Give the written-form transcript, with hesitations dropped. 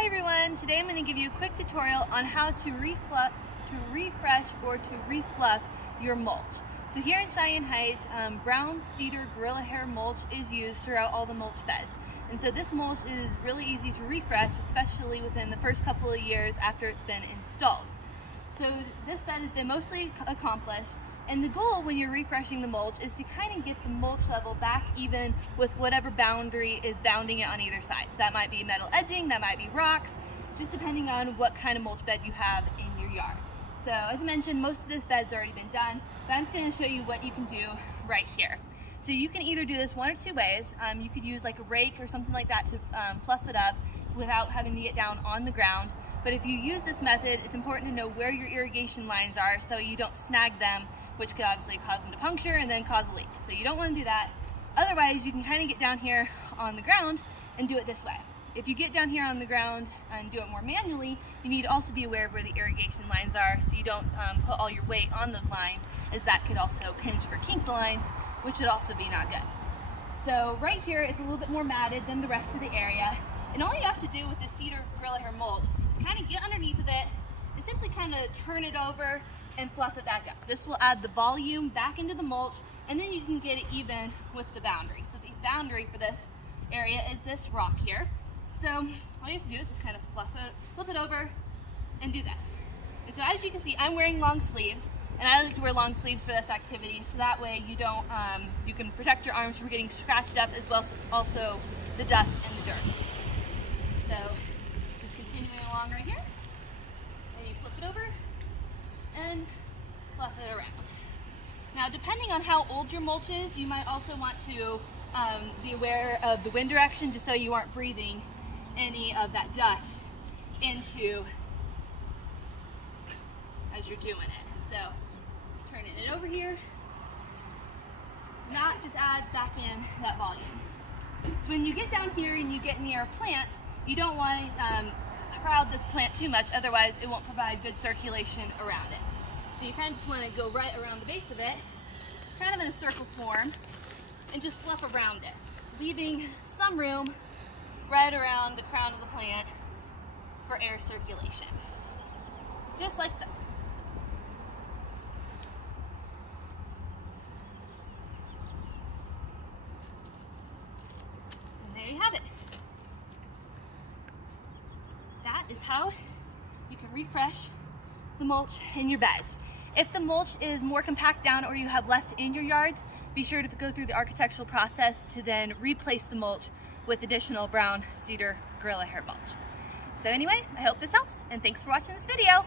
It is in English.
Hi everyone, today I'm going to give you a quick tutorial on how to refresh or to refluff your mulch. So here in Cheyenne Heights, brown cedar gorilla hair mulch is used throughout all the mulch beds. And so this mulch is really easy to refresh, especially within the first couple of years after it's been installed. So this bed has been mostly accomplished, and the goal when you're refreshing the mulch is to kind of get the mulch level back even with whatever boundary is bounding it on either side. So that might be metal edging, that might be rocks, just depending on what kind of mulch bed you have in your yard. So as I mentioned, most of this bed's already been done, but I'm just going to show you what you can do right here. So you can either do this one or two ways. You could use like a rake or something like that to fluff it up without having to get down on the ground. But if you use this method, it's important to know where your irrigation lines are so you don't snag them, which could obviously cause them to puncture and then cause a leak. So you don't want to do that. Otherwise, you can kind of get down here on the ground and do it this way. If you get down here on the ground and do it more manually, you need to also be aware of where the irrigation lines are so you don't put all your weight on those lines, as that could also pinch or kink the lines, which would also be not good. So right here, it's a little bit more matted than the rest of the area. And all you have to do with the cedar gorilla hair mulch is kind of get underneath of it and simply kind of turn it over and fluff it back up. This will add the volume back into the mulch, and then you can get it even with the boundary. So the boundary for this area is this rock here. So all you have to do is just kind of flip it over and do this. And so as you can see, I'm wearing long sleeves, and I like to wear long sleeves for this activity so that way you don't, you can protect your arms from getting scratched up, as well as also the dust and the dirt. So just continuing along right here, and you flip it over and fluff it around. Now, depending on how old your mulch is, you might also want to be aware of the wind direction, just so you aren't breathing any of that dust into as you're doing it. So turning it over here, that just adds back in that volume. So when you get down here and you get near a plant, you don't want to crowd this plant too much, otherwise it won't provide good circulation around it. So you kind of just want to go right around the base of it, kind of in a circle form, and just fluff around it, leaving some room right around the crown of the plant for air circulation. Just like so. And there you have it. That is how you can refresh the mulch in your beds. If the mulch is more compact down or you have less in your yards, be sure to go through the architectural process to then replace the mulch with additional brown cedar gorilla hair mulch. So anyway, I hope this helps, and thanks for watching this video.